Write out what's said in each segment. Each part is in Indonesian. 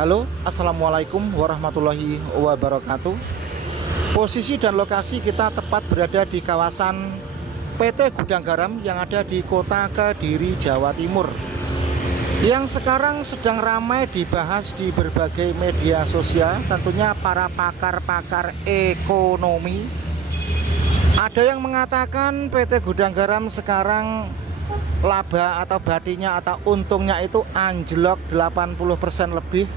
Halo, assalamualaikum warahmatullahi wabarakatuh. Posisi dan lokasi kita tepat berada di kawasan PT Gudang Garam yang ada di Kota Kediri, Jawa Timur, yang sekarang sedang ramai dibahas di berbagai media sosial. Tentunya para pakar-pakar ekonomi. Ada yang mengatakan PT Gudang Garam sekarang laba atau batinya atau untungnya itu anjlok 80% lebih.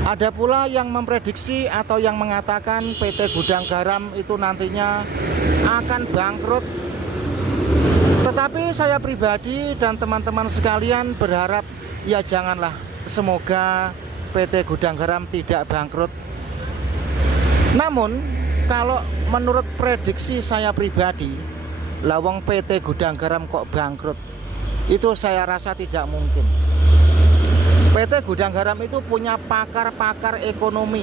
Ada pula yang memprediksi atau yang mengatakan PT Gudang Garam itu nantinya akan bangkrut. Tetapi saya pribadi dan teman-teman sekalian berharap ya janganlah, semoga PT Gudang Garam tidak bangkrut. Namun kalau menurut prediksi saya pribadi, lawang PT Gudang Garam kok bangkrut, itu saya rasa tidak mungkin. PT Gudang Garam itu punya pakar-pakar ekonomi.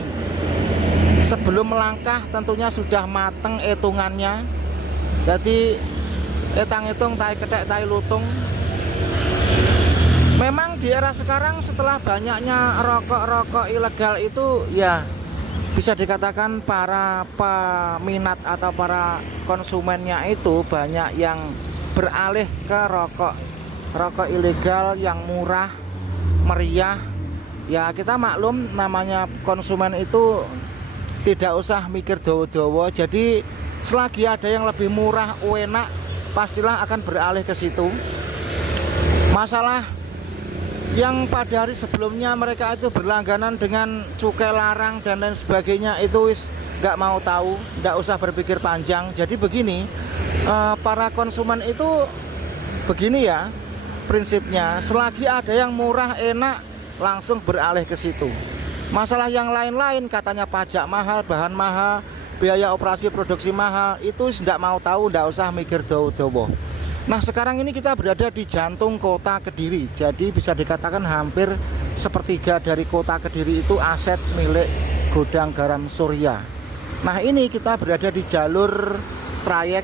Sebelum melangkah tentunya sudah mateng hitungannya. Jadi etang-hitung tai ketek tai lutung. Memang di era sekarang setelah banyaknya rokok-rokok ilegal itu, ya bisa dikatakan para peminat atau para konsumennya itu banyak yang beralih ke rokok ilegal yang murah, meriah. Ya kita maklum, namanya konsumen itu tidak usah mikir dowo-dowo. Jadi selagi ada yang lebih murah, enak, pastilah akan beralih ke situ. Masalah yang pada hari sebelumnya mereka itu berlangganan dengan cukai larang dan lain sebagainya, itu wis nggak mau tahu, nggak usah berpikir panjang. Jadi begini, para konsumen itu begini ya prinsipnya, selagi ada yang murah enak langsung beralih ke situ. Masalah yang lain-lain, katanya pajak mahal, bahan mahal, biaya operasi produksi mahal, itu tidak mau tahu, tidak usah mikir dowo-dowo. Nah sekarang ini kita berada di jantung kota Kediri. Jadi bisa dikatakan hampir sepertiga dari kota Kediri itu aset milik Gudang Garam Surya. Nah ini kita berada di jalur trayek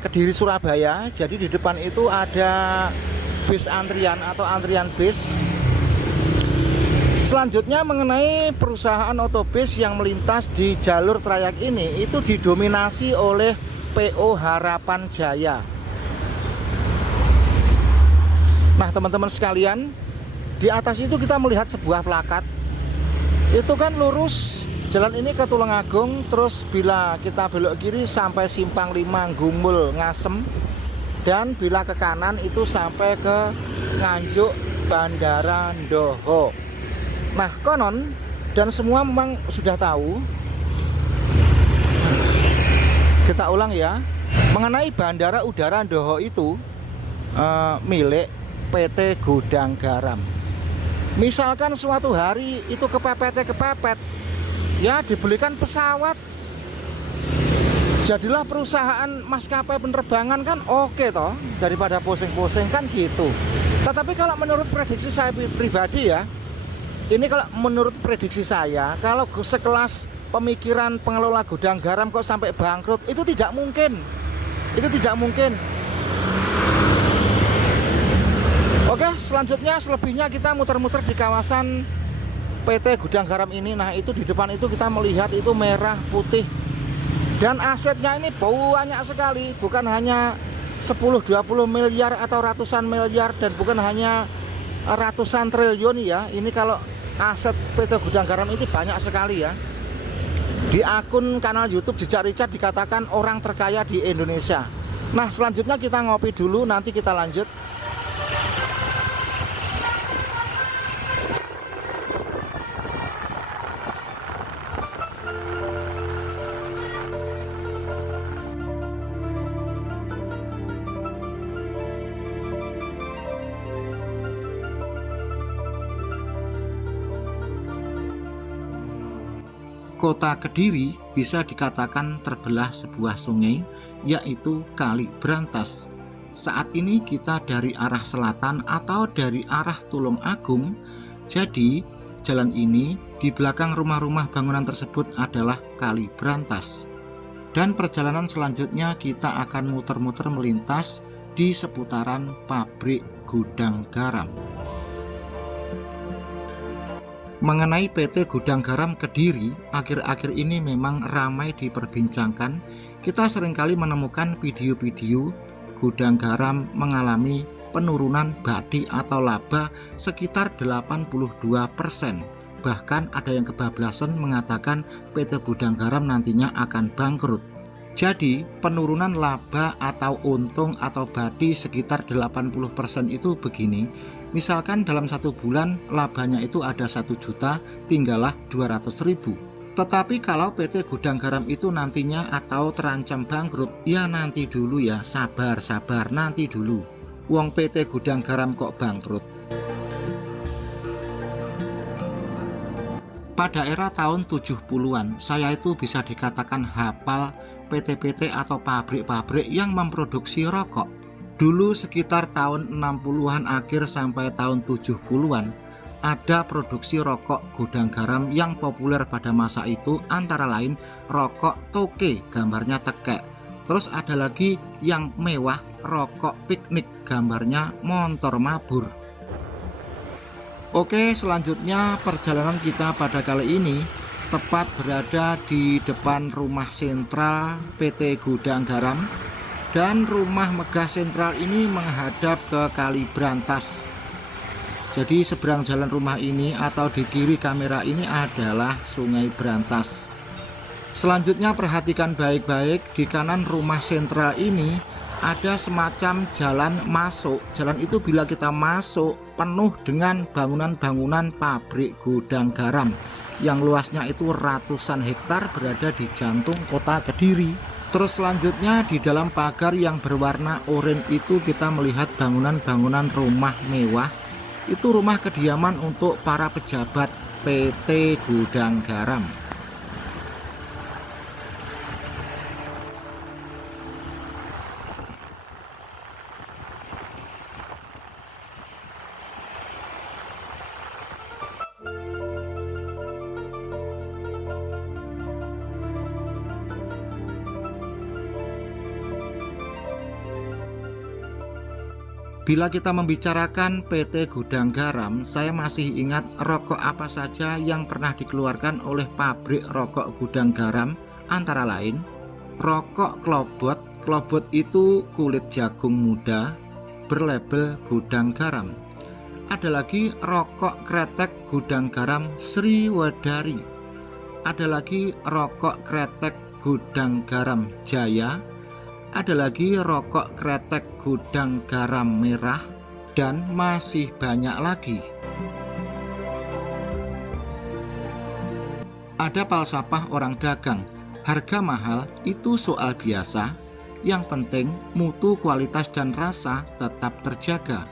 Kediri Surabaya. Jadi di depan itu ada bis antrian atau antrian bis. Selanjutnya mengenai perusahaan otobus yang melintas di jalur trayek ini, itu didominasi oleh PO Harapan Jaya. Nah teman-teman sekalian, di atas itu kita melihat sebuah plakat. Itu kan lurus jalan ini ke Tulungagung, terus bila kita belok kiri sampai Simpang 5 Gumul Ngasem, dan bila ke kanan itu sampai ke Nganjuk Bandara Ndoho. Nah konon dan semua memang sudah tahu. Kita ulang ya, mengenai Bandara Udara Ndoho itu milik PT Gudang Garam. Misalkan suatu hari itu kepepet, ya dibelikan pesawat, jadilah perusahaan maskapai penerbangan, kan oke toh, daripada pusing-pusing kan gitu. Tetapi kalau menurut prediksi saya pribadi ya, ini kalau menurut prediksi saya, kalau sekelas pemikiran pengelola Gudang Garam kok sampai bangkrut, itu tidak mungkin. Itu tidak mungkin. Oke, selanjutnya selebihnya kita muter-muter di kawasan PT Gudang Garam ini. Nah itu di depan itu kita melihat itu merah putih, dan asetnya ini banyak sekali, bukan hanya 10-20 miliar atau ratusan miliar, dan bukan hanya ratusan triliun ya. Ini kalau aset PT Gudang Garam itu banyak sekali ya. Di akun kanal YouTube Jejak Richard dikatakan orang terkaya di Indonesia. Nah selanjutnya kita ngopi dulu, nanti kita lanjut. Kota Kediri bisa dikatakan terbelah sebuah sungai, yaitu Kali Brantas. Saat ini kita dari arah selatan atau dari arah Tulung Agung. Jadi jalan ini di belakang rumah-rumah bangunan tersebut adalah Kali Brantas. Dan perjalanan selanjutnya kita akan muter-muter melintas di seputaran pabrik Gudang Garam. Mengenai PT Gudang Garam Kediri, akhir-akhir ini memang ramai diperbincangkan. Kita seringkali menemukan video-video gudang garam mengalami penurunan BADI atau laba sekitar 82%. Bahkan ada yang kebablasan mengatakan PT Gudang Garam nantinya akan bangkrut. Jadi penurunan laba atau untung atau BADI sekitar 80% itu begini. Misalkan dalam 1 bulan labanya itu ada 1 juta, tinggallah 200.000. Tetapi kalau PT Gudang Garam itu nantinya atau terancam bangkrut, ya nanti dulu ya, sabar nanti dulu. Wong PT Gudang Garam kok bangkrut. Pada era tahun 70-an, saya itu bisa dikatakan hafal PT-PT atau pabrik-pabrik yang memproduksi rokok. Dulu sekitar tahun 60-an akhir sampai tahun 70-an, ada produksi rokok gudang garam yang populer pada masa itu, antara lain rokok toke, gambarnya tekek. Terus ada lagi yang mewah, rokok piknik, gambarnya motor mabur. Oke, selanjutnya perjalanan kita pada kali ini tepat berada di depan rumah sentral PT Gudang Garam, dan rumah megah sentral ini menghadap ke Kali Brantas. Jadi seberang jalan rumah ini atau di kiri kamera ini adalah Sungai Brantas. Selanjutnya perhatikan baik-baik, di kanan rumah sentral ini ada semacam jalan masuk. Jalan itu bila kita masuk penuh dengan bangunan-bangunan pabrik gudang garam yang luasnya itu ratusan hektar berada di jantung kota Kediri. Terus selanjutnya di dalam pagar yang berwarna oranye itu kita melihat bangunan-bangunan rumah mewah. Itu rumah kediaman untuk para pejabat PT Gudang Garam. Bila kita membicarakan PT Gudang Garam, saya masih ingat rokok apa saja yang pernah dikeluarkan oleh pabrik rokok Gudang Garam, antara lain rokok Klobot. Klobot itu kulit jagung muda berlabel Gudang Garam. Ada lagi rokok kretek Gudang Garam Sriwedari. Ada lagi rokok kretek Gudang Garam Jaya. Ada lagi rokok kretek Gudang Garam Merah, dan masih banyak lagi. Ada falsafah orang dagang, harga mahal itu soal biasa, yang penting mutu, kualitas, dan rasa tetap terjaga.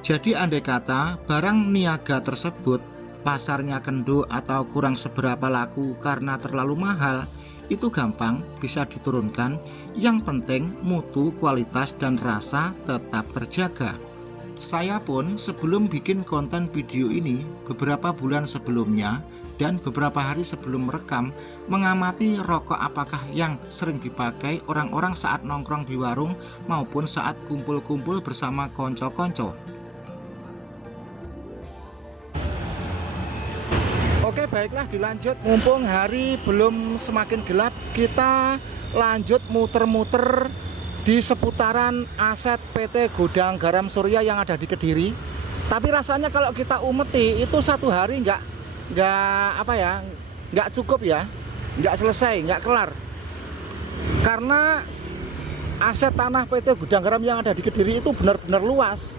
Jadi andai kata barang niaga tersebut pasarnya kendor atau kurang seberapa laku karena terlalu mahal, itu gampang bisa diturunkan. Yang penting mutu, kualitas, dan rasa tetap terjaga. Saya pun sebelum bikin konten video ini beberapa bulan sebelumnya dan beberapa hari sebelum merekam, mengamati rokok apakah yang sering dipakai orang-orang saat nongkrong di warung maupun saat kumpul-kumpul bersama konco-konco. Oke, baiklah, dilanjut. Mumpung hari belum semakin gelap, kita lanjut muter-muter di seputaran aset PT Gudang Garam Surya yang ada di Kediri. Tapi rasanya kalau kita umeti itu 1 hari nggak cukup ya, nggak selesai, nggak kelar. Karena aset tanah PT Gudang Garam yang ada di Kediri itu benar-benar luas.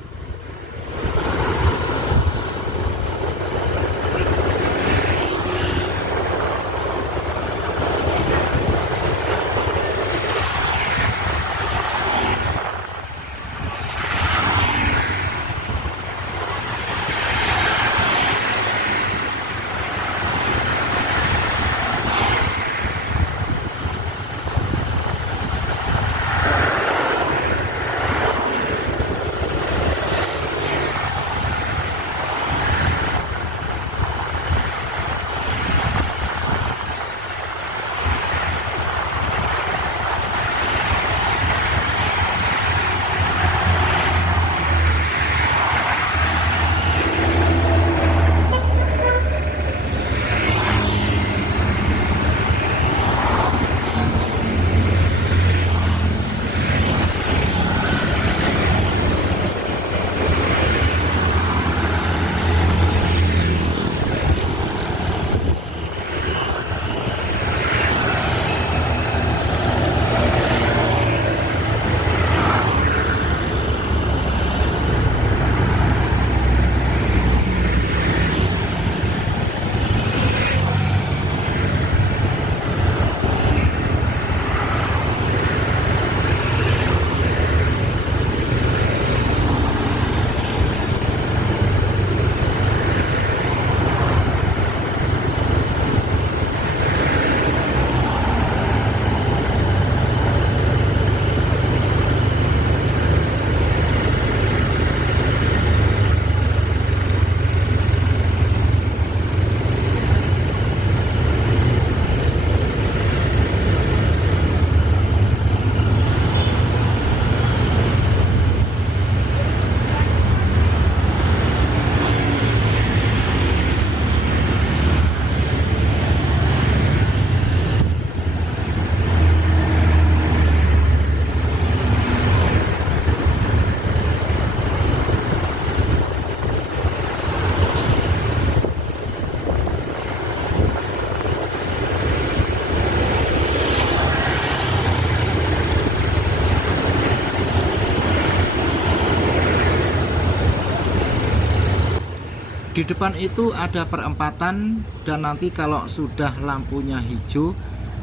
Di depan itu ada perempatan dan nanti kalau sudah lampunya hijau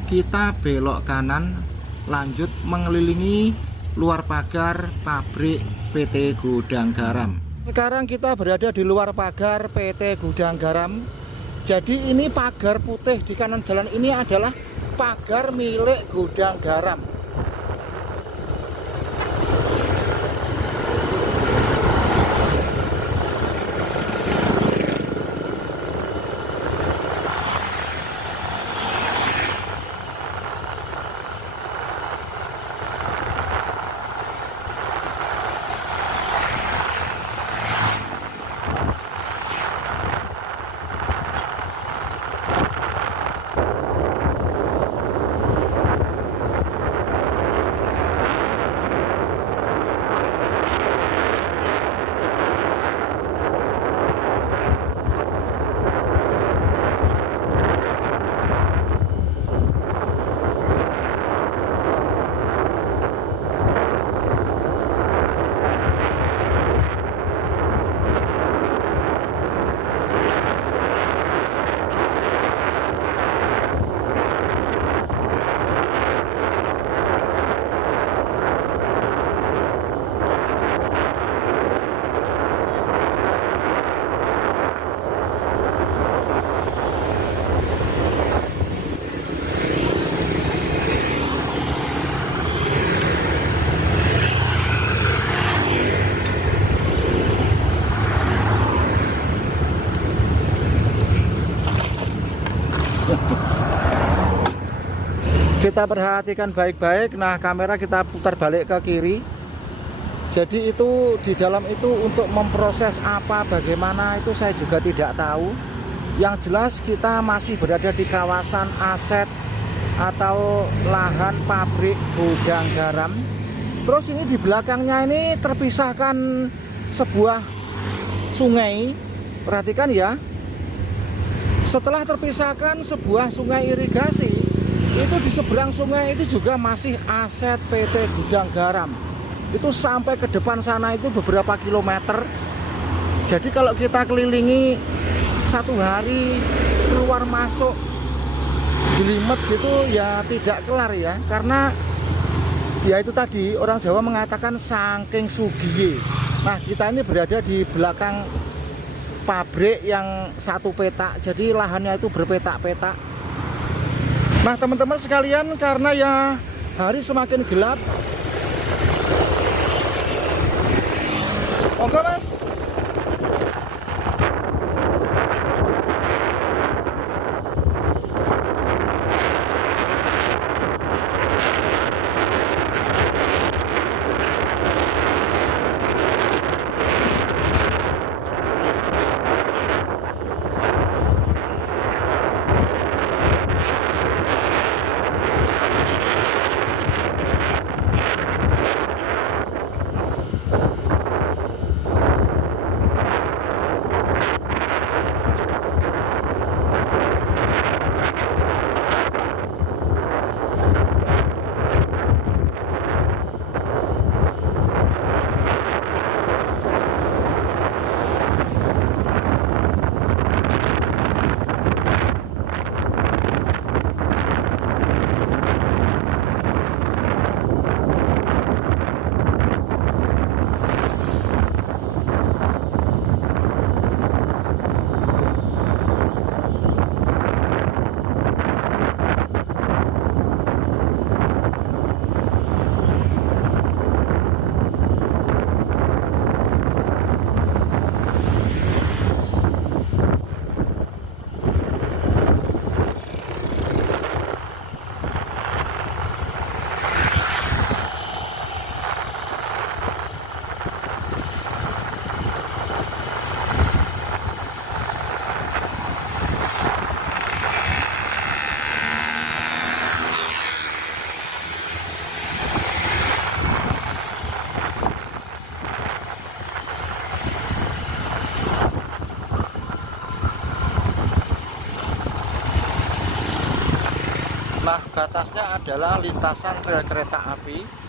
kita belok kanan lanjut mengelilingi luar pagar pabrik PT Gudang Garam. Sekarang kita berada di luar pagar PT Gudang Garam. Jadi ini pagar putih di kanan jalan ini adalah pagar milik Gudang Garam. Kita perhatikan baik-baik. Nah, kamera kita putar balik ke kiri. Jadi itu di dalam itu untuk memproses apa bagaimana itu saya juga tidak tahu. Yang jelas kita masih berada di kawasan aset atau lahan pabrik Gudang Garam. Terus ini di belakangnya ini terpisahkan sebuah sungai. Perhatikan ya. Setelah terpisahkan sebuah sungai irigasi, itu di seberang sungai itu juga masih aset PT Gudang Garam. Itu sampai ke depan sana itu beberapa kilometer. Jadi kalau kita kelilingi satu hari keluar masuk jelimet gitu ya tidak kelar ya. Karena ya itu tadi orang Jawa mengatakan saking sugiye. Nah, kita ini berada di belakang pabrik yang satu petak. Jadi lahannya itu berpetak-petak. Nah, teman-teman sekalian, karena ya hari semakin gelap. Oke, Mas. Nah, batasnya adalah lintasan rel kereta api.